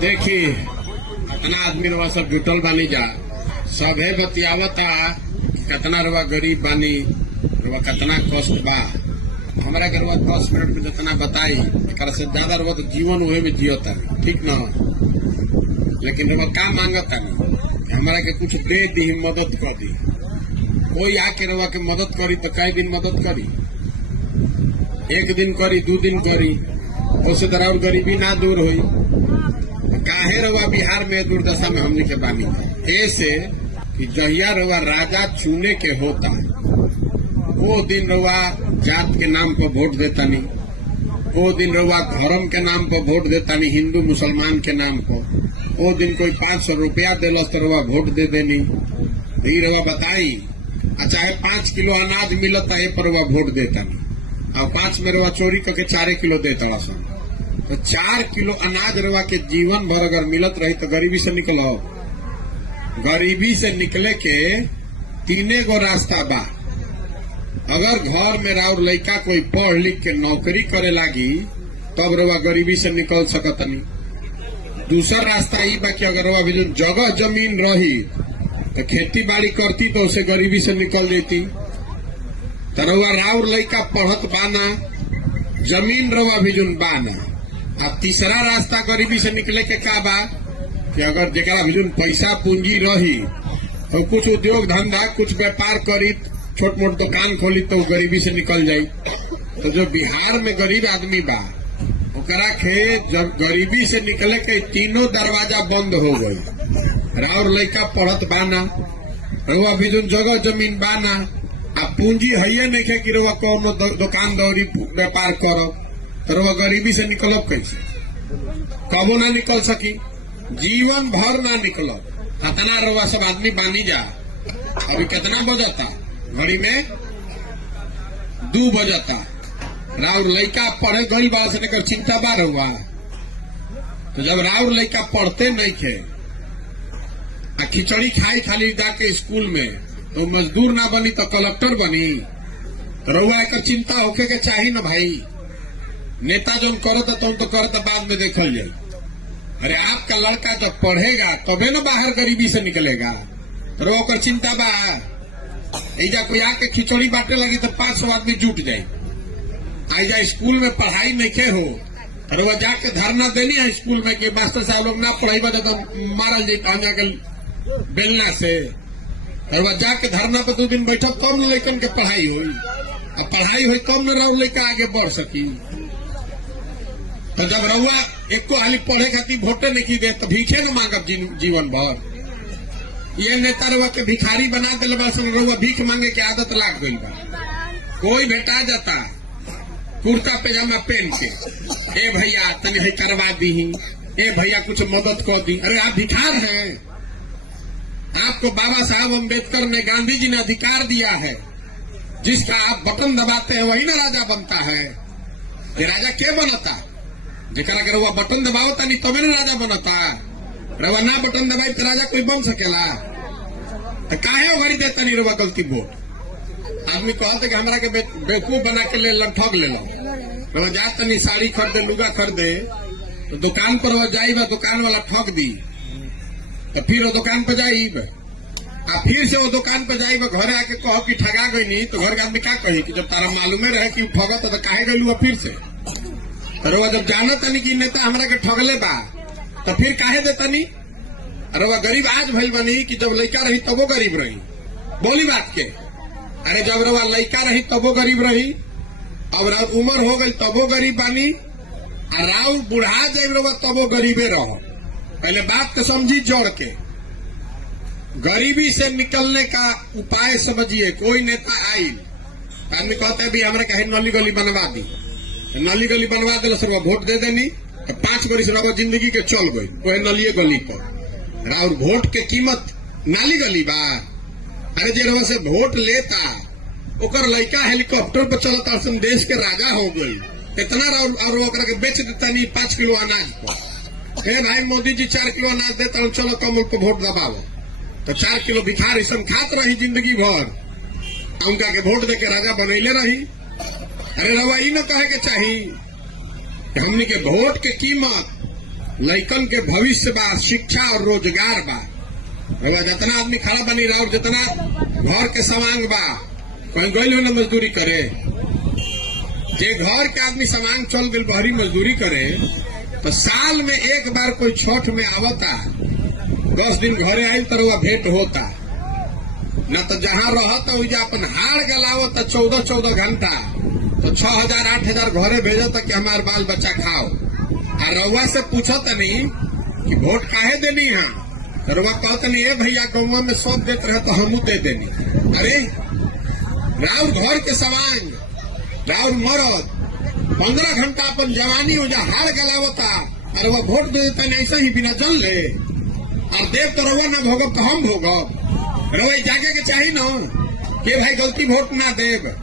देखी कितना आदमी रवा सब जुटल बानी जा सभे बतियावता कितना रवा गरीब बानी रवा कितना कष्ट बा। हमारा के रवा 10 मिनट में जितना बताई एक से ज्यादा रवा तो जीवन उहे में जियता ठीक न। लेकिन रवा का मांगता नहीं हमारा के कुछ दे दी मदद कर दी। कोई आके रवा के मदद करी तो कई दिन मदद करी, एक दिन करी 2 दिन करी, उससे तरह और गरीबी ना दूर हुई। काहे रवा बिहार में दुर्दशा में हमने के बानी ऐसे कि जहिया रवा राजा चुने के होता वो दिन रवा जात के नाम पर वोट देता नहीं, वो दिन रवा धर्म के नाम पर वोट देता नहीं, हिंदू मुसलमान के नाम पर। वो दिन कोई 500 रुपया दिलस तो रवा वोट दे देनी रवा बताई। चाहे 5 किलो अनाज मिलता है पर रवा वोट देता नहीं और 5 में रवा चोरी करके 4 किलो देता सन। तो 4 किलो अनाज रवा के जीवन भर अगर मिलत रही तो गरीबी से निकलो। गरीबी से निकले के 3 गो रास्ता बा। अगर घर में राउर लड़का कोई पढ़ लिख के नौकरी करे लागी तब रवा गरीबी से निकल सकत नहीं। दूसरा रास्ता ई बा कि अगर रवा भी जगह जमीन रही तो खेती बाड़ी करती तो उसे गरीबी से निकल देती। तो रवा राउर लड़का पढ़त बाना, जमीन रवा भी बाना। अब तीसरा रास्ता गरीबी से निकले के का बा कि अगर जरा भी पैसा पूंजी रही तो कुछ उद्योग धंधा कुछ व्यापार करी, छोट मोट दुकान खोली तो गरीबी से निकल जाई। तो जो बिहार में गरीब आदमी बा ओकरा के जब गरीबी से निकले के 3 दरवाजा बंद हो गई। राउर लड़का पढ़त बाना, रउआ भी जगह जमीन बाना, आ पूंजी है नहीं कि रउआ कौनो दुकान दौरी व्यापार करो तो रउआ गरीबी से निकलब कैसे? कबो ना निकल सकी, जीवन भर ना निकलब। कितना रउआ सब आदमी बानी जा। अभी कितना बजता घड़ी में 2 बजता। राउर लड़का पढ़े गरीब से लेकर चिंता बा रहुआ। तो जब राउर लड़का पढ़ते नहीं थे खिचड़ी खाई खाली जाके स्कूल में तो मजदूर ना बनी तो कलेक्टर बनी। तो रहुआ एक चिंता होके के चाहिए ना भाई। नेता जो करता तो करता बाद में देखल जाए। अरे आपका लड़का जब पढ़ेगा तबे ना बाहर गरीबी से निकलेगा। तो रहुआ चिंता बा। ऐजा कोई आके खिचड़ी बांटे लगी तो 500 आदमी जुट जाये। आइजा स्कूल में पढ़ाई नहीं हो और वह जाके धरना देनी है स्कूल में कि मास्टर साहब लोग ना पढ़ाई तो मारल जाए बेलना से। और वह जाके धरना पे 2 दिन बैठक कम लेकिन के पढ़ाई हुई। अब पढ़ाई हुई कम न रहो लेकर आगे बढ़ सकी। तो जब रहुआ एको हाली पढ़े खातिर वोटे नहीं की दे तो भीखे न मांगब जीवन भर। ये नेता रहुआ के भिखारी बना दिल बा। रहुआ भीख मांगे के आदत लाग गई बा। कोई भेटा जाता कुर्ता पैजामा पहन के, ए भैया तने है करवा दी, ए भैया कुछ मदद कर दी। अरे आप भिखार हैं। आपको बाबा साहब अम्बेडकर ने, गांधी जी ने अधिकार दिया है। जिसका आप बटन दबाते हैं वही ना राजा बनता है। ये राजा क्या बनता? जेकरा के रउआ बटन दबावता नहीं तबे ना राजा बनता। रउआ ना बटन दबाई तो राजा कोई बन सकेला? तो काहे घड़ी देता नहीं रउआ गलती वोट? आदमी कहते कि हमरा के बेवकूफ बना के ले ठग ले लो। जात नहीं साड़ी खरीदे लुगा खरीदे तो दुकान पर वो जाइब, दुकान वाला ठग दी तो फिर वो दुकान पर जाइब आ फिर से वो दुकान पर जाइब घर आके कहो कि ठगा गई नहीं तो घर के आदमी क्या कही कि जब तारा मालूमे रहे कि ठगत तो काहे गलू फिर से। तो वो जब जानत नहीं कि नेता हमरा के ठगले बा तो फिर काहे देता नहीं। अरे वह गरीब आज भइल बनी कि जब लड़का रही तब वो गरीब रही। बोली बात के अरे जब रवा लड़का रही तबो गरीब रही, अब उम्र हो गई तबो गरीब बानी, और राव बुढ़ा जाए रवा तबो गरीबे रहो। पहले बात तो समझी जोड़ के। गरीबी से निकलने का उपाय समझिए। कोई नेता आई आदमी कहते हैं भी हमारे कहे नली गली बनवा दी, नली गली बनवा दे सर वोट दे देनी तो 5 बरिस रवा जिंदगी के चल गई वही नलिये गली पर। और वोट के कीमत नाली गली बा। अरे जे रवा से वोट लेता ओकर लड़का हेलीकॉप्टर पर चलता देश के राजा हो गई इतना और ओकरा के बेच देता नहीं 5 किलो अनाज पर। हे भाई मोदी जी 4 किलो अनाज देता चलो कमल को वोट दबाओ तो 4 किलो भिखार ऐसा खात रही जिंदगी भर। उनका के वोट दे के राजा बनैले रही। अरे रवा ई न कहे के चाहिए हमने के वोट के कीमत लइकन के भविष्य बा, शिक्षा और रोजगार बा। जितना आदमी खड़ा बनी रहा और जितना घर के सामान बा, कहीं गई हो न मजदूरी करे। जे घर के आदमी सामान चल गई बहरी मजदूरी करे, तो साल में एक बार कोई छठ में आवता, 10 दिन घरे आई तो वह भेंट होता। न तो जहाँ रहता वही अपन हाड़ गलावता 14-14 घंटा, तो 6,000-8,000 घरे भेजता कि हमार बाल बच्चा खाओ। और रउआ से पूछत नहीं कि वोट काहे देनी है, रउआ कहत नहीं है भैया गौवा में सब देते रहे तो हमू दे देनी। अरे राउर घर के सवांग, राउर मरद 15 घंटा अपन जवानी हो जा हार गलावता, और वह वोट दे देता नहीं ऐसा ही बिना जल ले। और देव तो रउआ न भोगब तो हम भोगब। रउआ जागे के चाहिए न कि भाई गलती वोट ना देव।